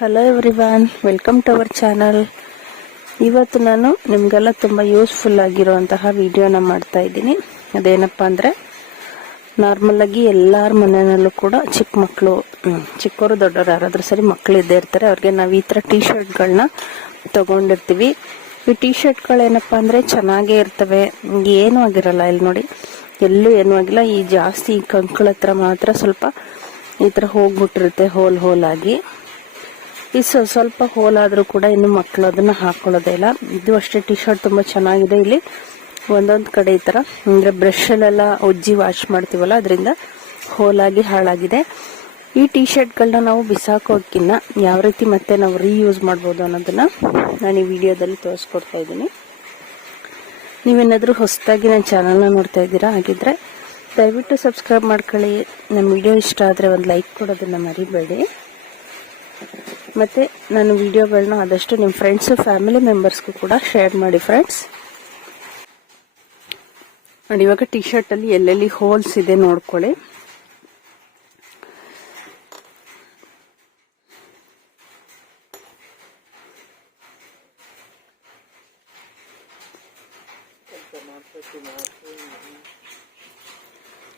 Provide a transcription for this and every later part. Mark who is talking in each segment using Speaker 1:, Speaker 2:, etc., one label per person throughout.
Speaker 1: Hello everyone welcome to our channel ಇವತ್ತು ನಾನು ನಿಮಗೆಲ್ಲ ತುಂಬ ಯೂಸ್ಫುಲ್ ಆಗಿರುವಂತಹ ವಿಡಿಯೋನ ಮಾಡ್ತಾ ಇದ್ದೀನಿ. ಅದೇನಪ್ಪ ಅಂದರೆ ನಾರ್ಮಲಾಗಿ ಎಲ್ಲರ ಮನೆಯಲ್ಲೂ ಕೂಡ ಚಿಕ್ಕ ಮಕ್ಕಳು ಚಿಕ್ಕವರು ದೊಡ್ಡವರು ಯಾರಾದರೂ ಸರಿ ಮಕ್ಕಳು ಇದ್ದೇ ಇರ್ತಾರೆ, ಅವ್ರಿಗೆ ನಾವು ಈ ಥರ ಟೀ ಶರ್ಟ್ಗಳನ್ನ ತೊಗೊಂಡಿರ್ತೀವಿ. ಈ ಟೀ ಶರ್ಟ್ಗಳೇನಪ್ಪ ಅಂದರೆ ಚೆನ್ನಾಗೇ ಇರ್ತವೆ, ಏನೂ ಆಗಿರಲ್ಲ ಇಲ್ಲಿ ನೋಡಿ. ಎಲ್ಲೂ ಏನೂ ಆಗಿಲ್ಲ, ಈ ಜಾಸ್ತಿ ಕಂಕಳ ಹತ್ರ ಮಾತ್ರ ಸ್ವಲ್ಪ ಈ ಥರ ಹೋಗ್ಬಿಟ್ಟಿರುತ್ತೆ, ಹೋಲ್ ಹೋಲಾಗಿ ಈ ಸ್ವ- ಸ್ವಲ್ಪ ಹೋಲ್ ಆದ್ರೂ ಕೂಡ ಇನ್ನು ಮಕ್ಕಳು ಅದನ್ನು ಹಾಕೊಳ್ಳೋದೇ ಇಲ್ಲ. ಇದು ಅಷ್ಟೇ ಟಿ ಶರ್ಟ್ ತುಂಬ ಚೆನ್ನಾಗಿದೆ ಇಲ್ಲಿ. ಒಂದೊಂದು ಕಡೆ ಈ ಥರ ಅಂದರೆ ಬ್ರಷಲ್ಲೆಲ್ಲ ಉಜ್ಜಿ ವಾಶ್ ಮಾಡ್ತೀವಲ್ಲ, ಅದರಿಂದ ಹೋಲಾಗಿ ಹಾಳಾಗಿದೆ. ಈ ಟಿ ಶರ್ಟ್ಗಳನ್ನ ನಾವು ಬಿಸಾಕೋಕ್ಕಿನ್ನ ಯಾವ ರೀತಿ ಮತ್ತೆ ನಾವು ರೀಯೂಸ್ ಮಾಡ್ಬೋದು ಅನ್ನೋದನ್ನು ನಾನು ಈ ವಿಡಿಯೋದಲ್ಲಿ ತೋರಿಸ್ಕೊಡ್ತಾ ಇದ್ದೀನಿ. ನೀವೇನಾದರೂ ಹೊಸದಾಗಿ ನನ್ನ ಚಾನಲ್ನ ನೋಡ್ತಾ ಇದ್ದೀರಾ? ಹಾಗಿದ್ರೆ ದಯವಿಟ್ಟು ಸಬ್ಸ್ಕ್ರೈಬ್ ಮಾಡ್ಕೊಳ್ಳಿ. ನಮ್ಮ ವಿಡಿಯೋ ಇಷ್ಟ ಆದರೆ ಒಂದು ಲೈಕ್ ಕೊಡೋದನ್ನು ಮರಿಬೇಡಿ. ಮತ್ತೆ ನಾನು ವಿಡಿಯೋಗಳನ್ನ ಆದಷ್ಟು ನಿಮ್ಮ ಫ್ರೆಂಡ್ಸು ಫ್ಯಾಮಿಲಿ ಮೆಂಬರ್ಸ್ಗೂ ಕೂಡ ಶೇರ್ ಮಾಡಿ ಫ್ರೆಂಡ್ಸ್ ನೋಡಿ, ಇವಾಗ ಟಿ ಶರ್ಟ್ ಅಲ್ಲಿ ಎಲ್ಲೆಲ್ಲಿ ಹೋಲ್ಸ್ ಇದೆ ನೋಡ್ಕೊಳ್ಳಿ.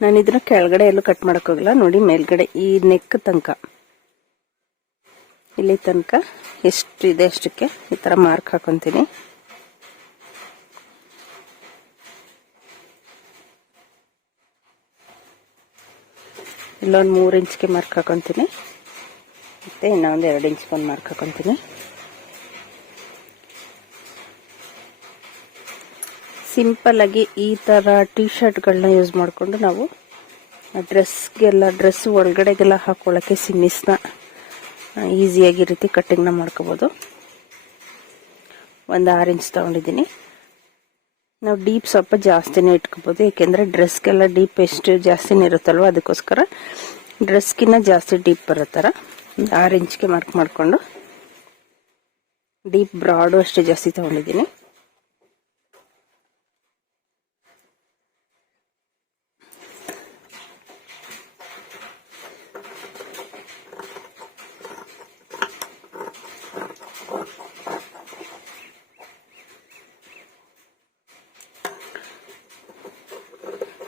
Speaker 1: ನಾನು ಇದನ್ನ ಕೆಳಗಡೆ ಎಲ್ಲೂ ಕಟ್ ಮಾಡೋಕ್ಕಾಗಲ್ಲ ನೋಡಿ, ಮೇಲ್ಗಡೆ ಈ ನೆಕ್ ತನಕ. ಇಲ್ಲಿ ತನಕ ಎಷ್ಟು ಇದೆ ಅಷ್ಟಕ್ಕೆ ಈ ಥರ ಮಾರ್ಕ್ ಹಾಕೊತೀನಿ. ಇಲ್ಲೊಂದು ಮೂರು ಇಂಚ್ಗೆ ಮಾರ್ಕ್ ಹಾಕೊತೀನಿ. ಮತ್ತೆ ಇನ್ನೊಂದು ಎರಡು ಇಂಚ್ಗೆ ಒಂದು ಮಾರ್ಕ್ ಹಾಕೊತೀನಿ. ಸಿಂಪಲ್ ಆಗಿ ಈ ಥರ ಟಿ ಶರ್ಟ್ಗಳನ್ನ ಯೂಸ್ ಮಾಡಿಕೊಂಡು ನಾವು ಡ್ರೆಸ್ಗೆಲ್ಲ ಡ್ರೆಸ್ ಒಳಗಡೆಗೆಲ್ಲ ಹಾಕೊಳ್ಳೋಕ್ಕೆ ಸಿಮ್ಮಿಸ್ನ ಈಸಿಯಾಗಿ ರೀತಿ ಕಟ್ಟಿಂಗ್ನ ಮಾಡ್ಕೋಬೋದು. ಒಂದು ಆರು ಇಂಚ್ ತೊಗೊಂಡಿದ್ದೀನಿ. ನಾವು ಡೀಪ್ ಸ್ವಲ್ಪ ಜಾಸ್ತಿನೇ ಇಟ್ಕೋಬೋದು, ಏಕೆಂದರೆ ಡ್ರೆಸ್ಗೆಲ್ಲ ಡೀಪ್ ಎಷ್ಟು ಜಾಸ್ತಿನೇ ಇರುತ್ತಲ್ವ ಅದಕ್ಕೋಸ್ಕರ ಡ್ರೆಸ್ಗಿನ್ನ ಜಾಸ್ತಿ ಡೀಪ್ ಬರೋ ಥರ ಆರು ಇಂಚ್ಗೆ ಮಾರ್ಕ್ ಮಾಡಿಕೊಂಡು ಡೀಪ್ ಬ್ರಾಡು ಅಷ್ಟೇ ಜಾಸ್ತಿ ತೊಗೊಂಡಿದ್ದೀನಿ.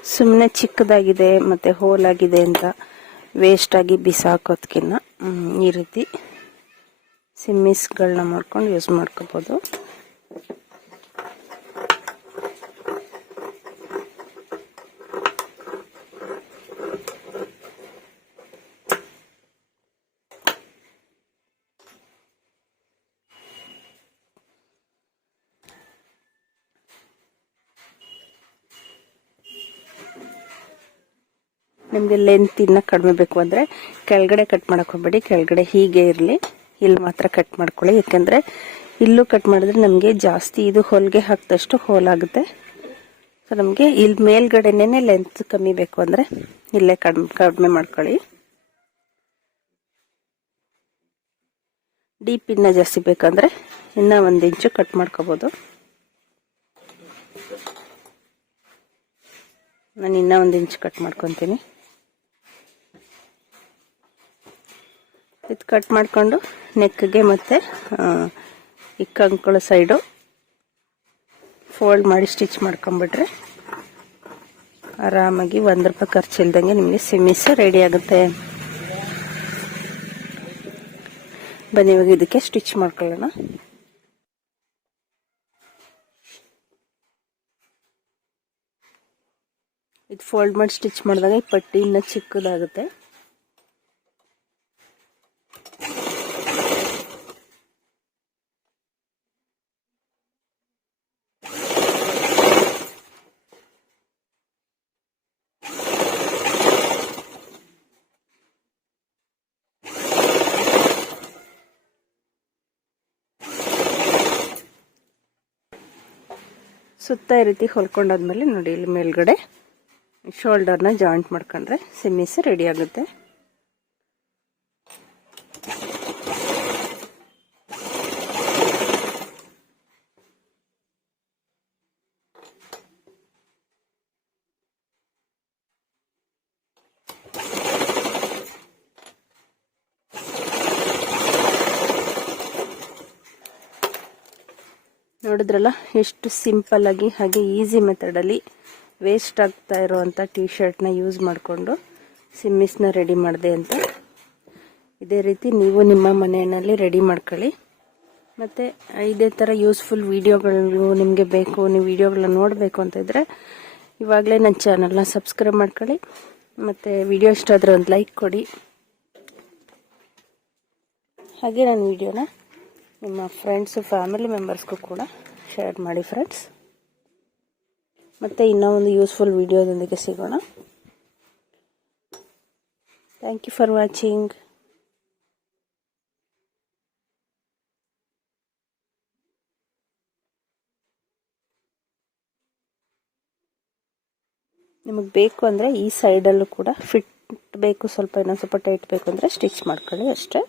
Speaker 1: ಸುಮ್ಮನೆ ಚಿಕ್ಕದಾಗಿದೆ ಮತ್ತೆ ಆಗಿದೆ ಅಂತ ವೇಸ್ಟ್ ಆಗಿ ಬಿಸಾಕೋದ್ಕಿನ್ನ ಈ ರೀತಿ ಸಿಮ್ಮಿಸ್ಗಳನ್ನ ಮಾಡ್ಕೊಂಡು ಯೂಸ್ ಮಾಡ್ಕೋಬೋದು. ನಿಮಗೆ ಲೆಂತ್ ಇನ್ನ ಕಡಿಮೆ ಬೇಕು ಅಂದರೆ ಕೆಳಗಡೆ ಕಟ್ ಮಾಡಕ್ಕೆ ಹೋಗ್ಬೇಡಿ. ಕೆಳಗಡೆ ಹೀಗೆ ಇರಲಿ. ಇಲ್ಲಿ ಮಾತ್ರ ಕಟ್ ಮಾಡ್ಕೊಳ್ಳಿ. ಯಾಕೆಂದರೆ ಇಲ್ಲೂ ಕಟ್ ಮಾಡಿದ್ರೆ ನಮಗೆ ಜಾಸ್ತಿ ಇದು ಹೊಲಿಗೆ ಹಾಕಿದಷ್ಟು ಹೋಲಾಗುತ್ತೆ ಸೊ ನಮಗೆ ಇಲ್ಲಿ ಮೇಲ್ಗಡೆನೇ ಲೆಂತ್ ಕಮ್ಮಿ ಬೇಕು ಅಂದರೆ ಇಲ್ಲೇ ಕಡಿಮೆ ಕಡಿಮೆ ಮಾಡ್ಕೊಳ್ಳಿ. ಡೀಪ್ ಇನ್ನ ಜಾಸ್ತಿ ಬೇಕಂದ್ರೆ ಇನ್ನ ಒಂದು ಇಂಚು ಕಟ್ ಮಾಡ್ಕೋಬೋದು. ನಾನು ಇನ್ನ ಒಂದು ಇಂಚು ಕಟ್ ಮಾಡ್ಕೊತೀನಿ. ಇದು ಕಟ್ ಮಾಡಿಕೊಂಡು ನೆಕ್ಗೆ ಮತ್ತು ಈ ಕಂಕಳ ಸೈಡು ಫೋಲ್ಡ್ ಮಾಡಿ ಸ್ಟಿಚ್ ಮಾಡ್ಕೊಂಬಿಟ್ರೆ ಆರಾಮಾಗಿ ಒಂದು ರೂಪಾಯಿ ಖರ್ಚಿಲ್ದಂಗೆ ನಿಮಗೆ ಸಿಮ್ಮಿಸ್ ರೆಡಿ ಆಗುತ್ತೆ. ಬನ್ನಿ, ಇವಾಗ ಇದಕ್ಕೆ ಸ್ಟಿಚ್ ಮಾಡ್ಕೊಳ್ಳೋಣ. ಇದು ಫೋಲ್ಡ್ ಮಾಡಿ ಸ್ಟಿಚ್ ಮಾಡಿದಾಗ ಈ ಪಟ್ಟಿ ಇನ್ನೂ ಚಿಕ್ಕದಾಗುತ್ತೆ. ಸುತ್ತ ಈ ರೀತಿ ಹೊಲ್ಕೊಂಡಾದ್ಮೇಲೆ ನೋಡಿ ಇಲ್ಲಿ ಮೇಲ್ಗಡೆ ಶೋಲ್ಡರ್ನ ಜಾಯಿಂಟ್ ಮಾಡ್ಕೊಂಡ್ರೆ ಸೆಮೀಸ್ ರೆಡಿ ಆಗುತ್ತೆ. ನೋಡಿದ್ರಲ್ಲ, ಎಷ್ಟು ಸಿಂಪಲ್ ಆಗಿ ಹಾಗೆ ಈಸಿ ಮೆಥಡಲ್ಲಿ ವೇಸ್ಟ್ ಆಗ್ತಾ ಇರೋವಂಥ ಟಿ ಶರ್ಟ್ನ ಯೂಸ್ ಮಾಡಿಕೊಂಡು ಸಿಮ್ಮಿಸ್ನ ರೆಡಿ ಮಾಡಿದೆ ಅಂತ. ಇದೇ ರೀತಿ ನೀವು ನಿಮ್ಮ ಮನೆಯಲ್ಲಿ ರೆಡಿ ಮಾಡ್ಕೊಳ್ಳಿ. ಮತ್ತು ಇದೇ ಥರ ಯೂಸ್ಫುಲ್ ವೀಡಿಯೋಗಳು ನಿಮಗೆ ಬೇಕು, ನೀವು ವೀಡಿಯೋಗಳನ್ನ ನೋಡಬೇಕು ಅಂತ ಇದ್ದರೆ ಇವಾಗಲೇ ನನ್ನ ಚಾನಲ್ನ ಸಬ್ಸ್ಕ್ರೈಬ್ ಮಾಡ್ಕೊಳ್ಳಿ. ಮತ್ತು ವಿಡಿಯೋ ಇಷ್ಟ ಆದರೆ ಒಂದು ಲೈಕ್ ಕೊಡಿ. ಹಾಗೆ ನನ್ನ ವಿಡಿಯೋನ ನಿಮ್ಮ ಫ್ರೆಂಡ್ಸು ಫ್ಯಾಮಿಲಿ ಮೆಂಬರ್ಸ್ಗೂ ಕೂಡ ಶೇರ್ ಮಾಡಿ ಫ್ರೆಂಡ್ಸ್ ಮತ್ತೆ ಇನ್ನೂ ಒಂದು ಯೂಸ್ಫುಲ್ ವಿಡಿಯೋದೊಂದಿಗೆ ಸಿಗೋಣ. ಥ್ಯಾಂಕ್ ಯು ಫಾರ್ ವಾಚಿಂಗ್ ನಿಮಗೆ ಬೇಕು ಅಂದರೆ ಈ ಸೈಡಲ್ಲೂ ಕೂಡ ಫಿಟ್ ಬೇಕು, ಸ್ವಲ್ಪ ಇನ್ನೊಂದು ಸ್ವಲ್ಪ ಟೈಟ್ ಬೇಕು ಅಂದರೆ ಸ್ಟಿಚ್ ಮಾಡ್ಕೊಳ್ಳಿ ಅಷ್ಟೇ.